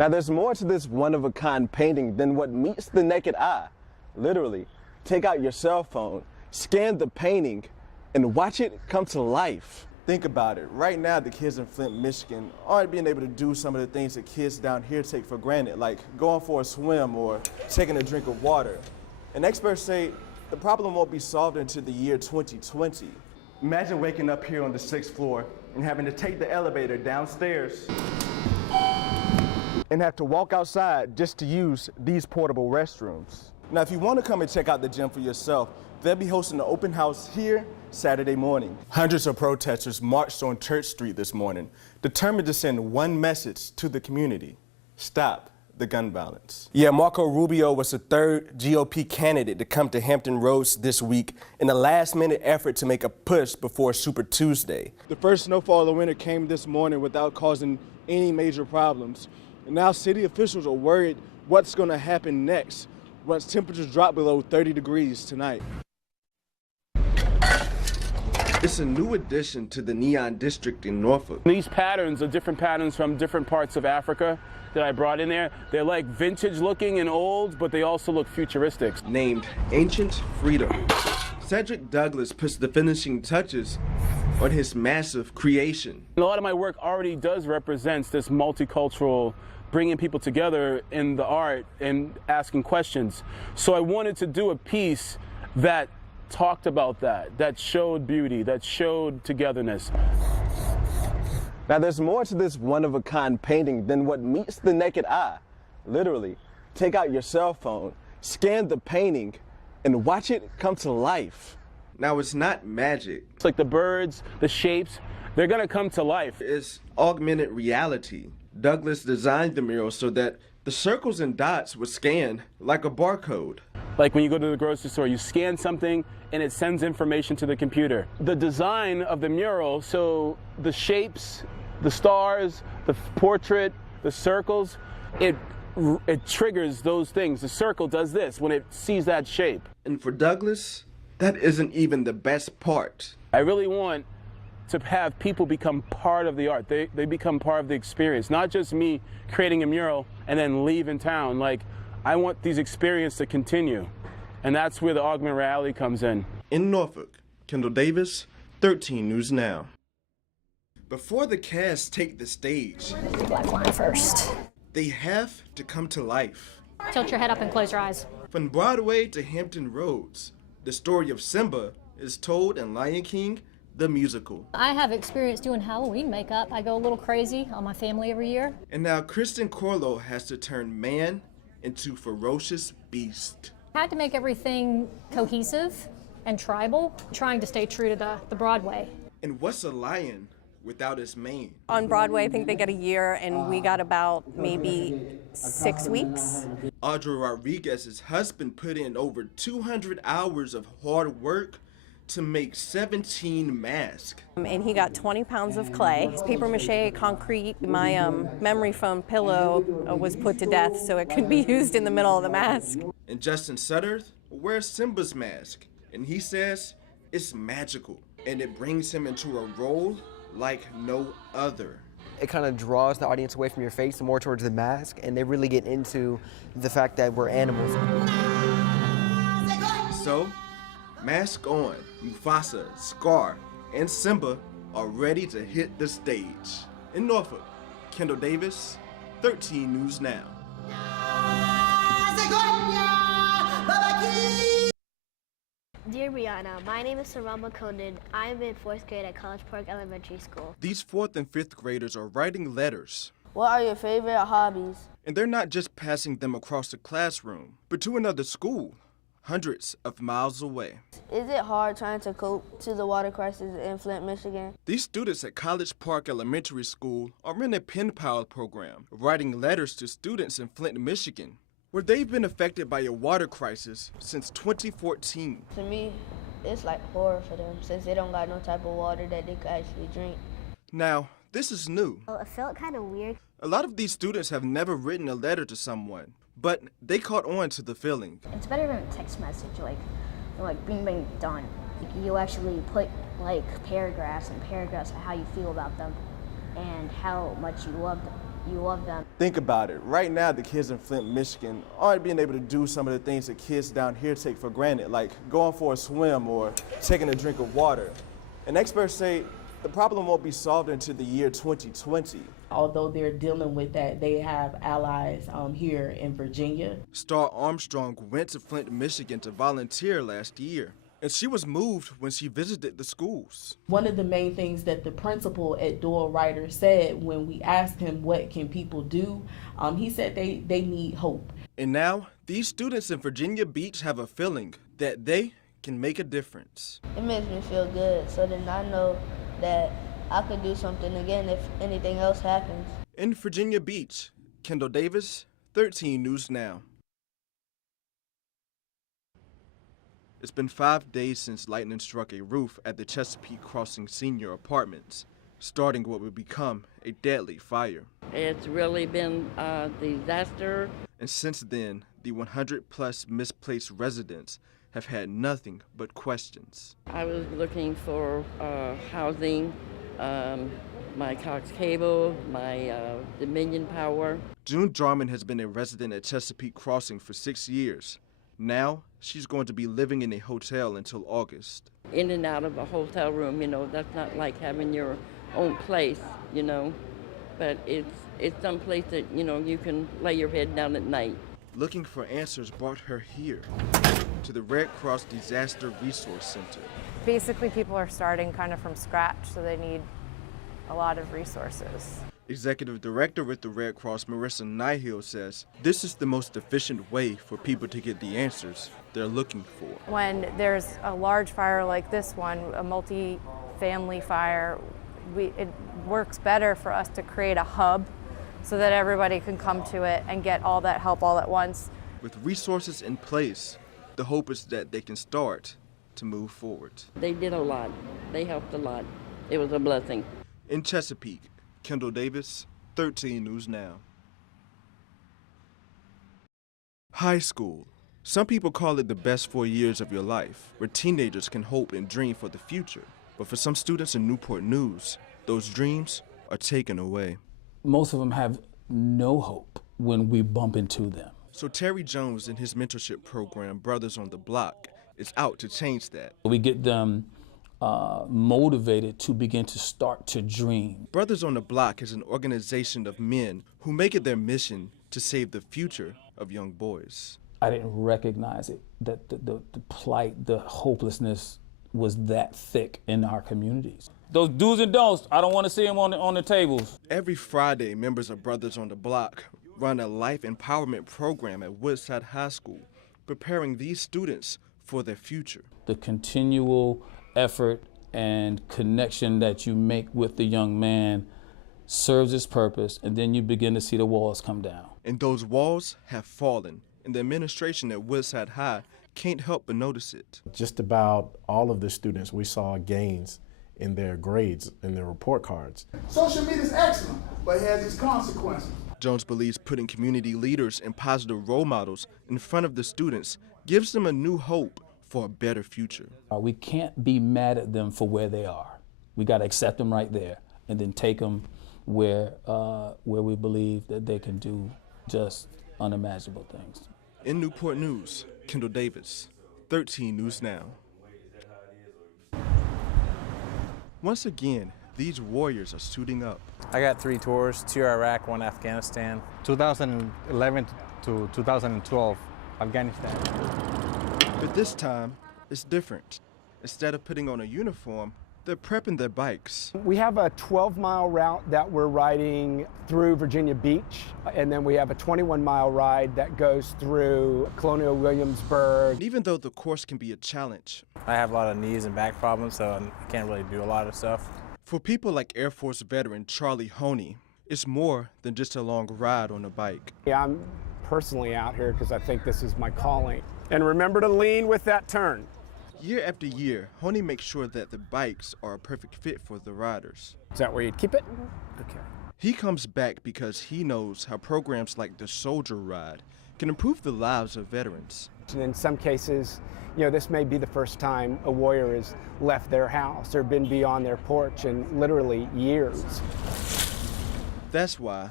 Now there's more to this one-of-a-kind painting than what meets the naked eye. Literally, take out your cell phone, scan the painting, and watch it come to life. Think about it. Right now, the kids in Flint, Michigan aren't being able to do some of the things that kids down here take for granted, like going for a swim or taking a drink of water. And experts say the problem won't be solved until the year 2020. Imagine waking up here on the 6th floor and having to take the elevator downstairs and have to walk outside just to use these portable restrooms. Now, if you want to come and check out the gym for yourself, they'll be hosting an open house here Saturday morning. Hundreds of protesters marched on Church Street this morning, determined to send one message to the community: stop the gun violence. Yeah, Marco Rubio was the third GOP candidate to come to Hampton Roads this week in a last-minute effort to make a push before Super Tuesday. The first snowfall of the winter came this morning without causing any major problems. And now city officials are worried what's going to happen next once temperatures drop below 30 degrees tonight. It's a new addition to the Neon District in Norfolk. These patterns are different patterns from different parts of Africa that I brought in there. They're like vintage looking and old, but they also look futuristic. Named Ancient Freedom, Cedric Douglas puts the finishing touches on his massive creation. A lot of my work already does represents this multicultural, bringing people together in the art and asking questions. So I wanted to do a piece that talked about that showed beauty, that showed togetherness. Now there's more to this one-of-a-kind painting than what meets the naked eye. Literally, take out your cell phone, scan the painting, and watch it come to life. Now it's not magic. It's like the birds, the shapes, they're gonna come to life. It's augmented reality. Douglas designed the mural so that the circles and dots would scan like a barcode. Like when you go to the grocery store, you scan something and it sends information to the computer. The design of the mural, so the shapes, the stars, the portrait, the circles, it triggers those things. The circle does this when it sees that shape. And for Douglas, that isn't even the best part. I really want to have people become part of the art. They become part of the experience, not just me creating a mural and then leaving town. Like, I want these experiences to continue. And that's where the augmented reality comes in. In Norfolk, Kendall Davis, 13 News Now. Before the cast take the stage, Lifeline first. They have to come to life. Tilt your head up and close your eyes. From Broadway to Hampton Roads, the story of Simba is told in Lion King, the musical. I have experience doing Halloween makeup. I go a little crazy on my family every year. And now Kristen Corlo has to turn man into ferocious beast. I had to make everything cohesive and tribal, trying to stay true to the Broadway. And what's a lion without its mane? On Broadway, I think they get a year, and we got about maybe 6 weeks. Audra Rodriguez's husband put in over 200 hours of hard work to make 17 masks. And he got 20 pounds of clay, paper mache, concrete. My memory foam pillow was put to death so it could be used in the middle of the mask. And Justin Sutter wears Simba's mask, and he says it's magical, and it brings him into a role like no other. It kind of draws the audience away from your face and more towards the mask, and they really get into the fact that we're animals. So, mask on, Mufasa, Scar, and Simba are ready to hit the stage. In Norfolk, Kendall Davis, 13 News Now. Dear Brianna, my name is Sarama Condon. I am in 4th grade at College Park Elementary School. These 4th and 5th graders are writing letters. What are your favorite hobbies? And they're not just passing them across the classroom, but to another school, hundreds of miles away. Is it hard trying to cope to the water crisis in Flint, Michigan? These students at College Park Elementary School are in a pen pal program, writing letters to students in Flint, Michigan, where they've been affected by a water crisis since 2014. To me, it's like horror for them since they don't got no type of water that they can actually drink. Now, this is new. Well, it felt kind of weird. A lot of these students have never written a letter to someone, but they caught on to the feeling. It's better than a text message, like bing bang done. You actually put like paragraphs and paragraphs of how you feel about them and how much you love them. you love them. Think about it. Right now, the kids in Flint, Michigan aren't being able to do some of the things that kids down here take for granted, like going for a swim or taking a drink of water. And experts say the problem won't be solved until the year 2020. Although they're dealing with that, they have allies here in Virginia. Star Armstrong went to Flint, Michigan to volunteer last year, and she was moved when she visited the schools. One of the main things that the principal at Doyle Ryder said when we asked him what can people do, he said they need hope. And now, these students in Virginia Beach have a feeling that they can make a difference. It makes me feel good, so then I know that I could do something again if anything else happens. In Virginia Beach, Kendall Davis, 13 News Now. It's been 5 days since lightning struck a roof at the Chesapeake Crossing Senior Apartments, starting what would become a deadly fire. It's really been a disaster. And since then, the 100-plus misplaced residents have had nothing but questions. I was looking for housing, my Cox Cable, my Dominion Power. June Jarman has been a resident at Chesapeake Crossing for 6 years. Now, she's going to be living in a hotel until August. In and out of a hotel room, that's not like having your own place, but it's some place that, you can lay your head down at night. Looking for answers brought her here, to the Red Cross Disaster Resource Center. Basically, people are starting kind of from scratch, so they need a lot of resources. Executive Director with the Red Cross, Marissa Nihill, says this is the most efficient way for people to get the answers they're looking for. When there's a large fire like this one, a multi-family fire, it works better for us to create a hub so that everybody can come to it and get all that help all at once. With resources in place, the hope is that they can start to move forward. They did a lot. They helped a lot. It was a blessing. In Chesapeake, Kendall Davis, 13 News Now. High school. Some people call it the best 4 years of your life, where teenagers can hope and dream for the future. But for some students in Newport News, those dreams are taken away. Most of them have no hope when we bump into them. So Terry Jones and his mentorship program, Brothers on the Block, is out to change that. We get them motivated to begin to start to dream. Brothers on the Block is an organization of men who make it their mission to save the future of young boys. I didn't recognize it, that the plight, the hopelessness was that thick in our communities. Those do's and don'ts, I don't want to see them on the tables. Every Friday, members of Brothers on the Block run a life empowerment program at Woodside High School, preparing these students for their future. The continual effort and connection that you make with the young man serves its purpose, and then you begin to see the walls come down. And those walls have fallen, and the administration at Woodside High can't help but notice it. Just about all of the students, we saw gains in their grades, in their report cards. Social media is excellent, but it has its consequences. Jones believes putting community leaders and positive role models in front of the students gives them a new hope for a better future. We can't be mad at them for where they are. We got to accept them right there and then take them where we believe that they can do just unimaginable things. In Newport News, Kendall Davis, 13 News Now. Once again, these warriors are suiting up. I got 3 tours, 2 Iraq, 1 Afghanistan. 2011 to 2012, Afghanistan. But this time, it's different. Instead of putting on a uniform, they're prepping their bikes. We have a 12-mile route that we're riding through Virginia Beach, and then we have a 21-mile ride that goes through Colonial Williamsburg. Even though the course can be a challenge, I have a lot of knees and back problems, so I can't really do a lot of stuff. For people like Air Force veteran Charlie Honey, it's more than just a long ride on a bike. Yeah, I'm personally out here because I think this is my calling. And remember to lean with that turn. Year after year, Honey makes sure that the bikes are a perfect fit for the riders. Is that where you'd keep it? Mm-hmm. Okay. He comes back because he knows how programs like the Soldier Ride can improve the lives of veterans. And in some cases, this may be the first time a warrior has left their house or been beyond their porch in literally years. That's why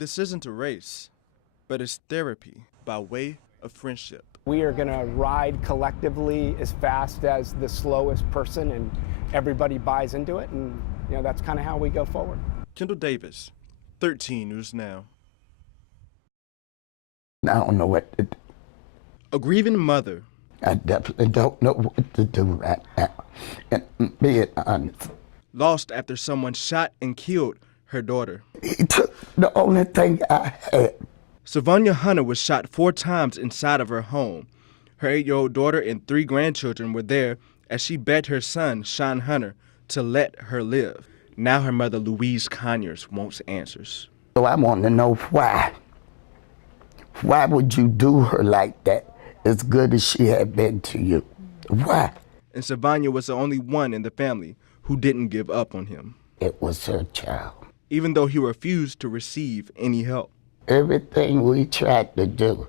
This isn't a race, but it's therapy by way of friendship. We are going to ride collectively as fast as the slowest person, and everybody buys into it, and that's kind of how we go forward. Kendall Davis, 13 News Now. I don't know what to do. A grieving mother. I definitely don't know what to do right now, and being honest. Lost after someone shot and killed her daughter. He took the only thing I had. Savanya Hunter was shot 4 times inside of her home. Her 8-year-old daughter and 3 grandchildren were there as she begged her son, Sean Hunter, to let her live. Now her mother, Louise Conyers, wants answers. So I want to know why. Why would you do her like that, as good as she had been to you? Why? And Savanya was the only one in the family who didn't give up on him. It was her child. Even though he refused to receive any help. Everything we tried to do,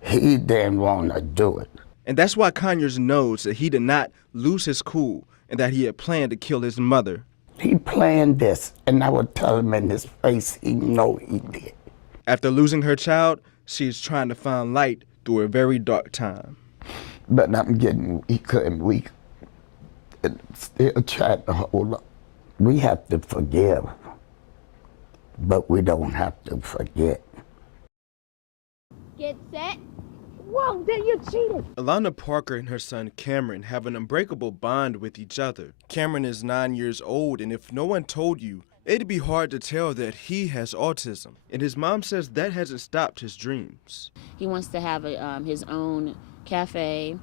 he didn't want to do it. And that's why Conyers knows that he did not lose his cool and that he had planned to kill his mother. He planned this, and I would tell him in his face he know he did. After losing her child, she is trying to find light through a very dark time. But I'm getting weaker and weaker, and still trying to hold on. We have to forgive, but we don't have to forget. Get set. Whoa, then you cheated. Alana Parker and her son Cameron have an unbreakable bond with each other. Cameron is 9 years old, and if no one told you, it'd be hard to tell that he has autism. And his mom says that hasn't stopped his dreams. He wants to have his own cafe.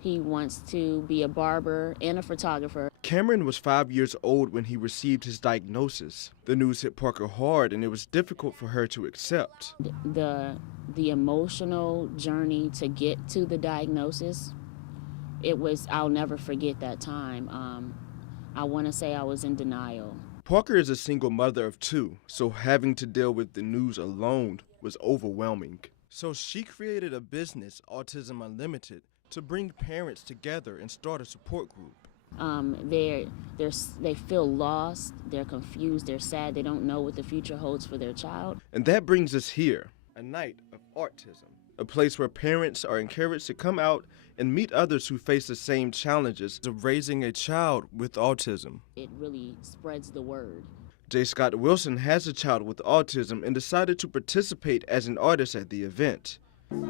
He wants to be a barber and a photographer. Cameron was 5 years old when he received his diagnosis. The news hit Parker hard, and it was difficult for her to accept. The emotional journey to get to the diagnosis, I'll never forget that time. I want to say I was in denial. Parker is a single mother of 2, so having to deal with the news alone was overwhelming. So she created a business, Autism Unlimited, to bring parents together and start a support group. They feel lost, they're confused, they're sad, they don't know what the future holds for their child. And that brings us here, a night of autism, a place where parents are encouraged to come out and meet others who face the same challenges of raising a child with autism. It really spreads the word. J. Scott Wilson has a child with autism and decided to participate as an artist at the event.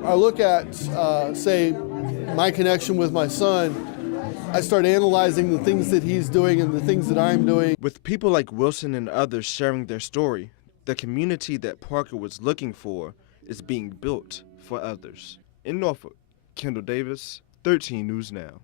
I look at, say, my connection with my son. I start analyzing the things that he's doing and the things that I'm doing. With people like Wilson and others sharing their story, the community that Parker was looking for is being built for others. In Norfolk, Kendall Davis, 13 News Now.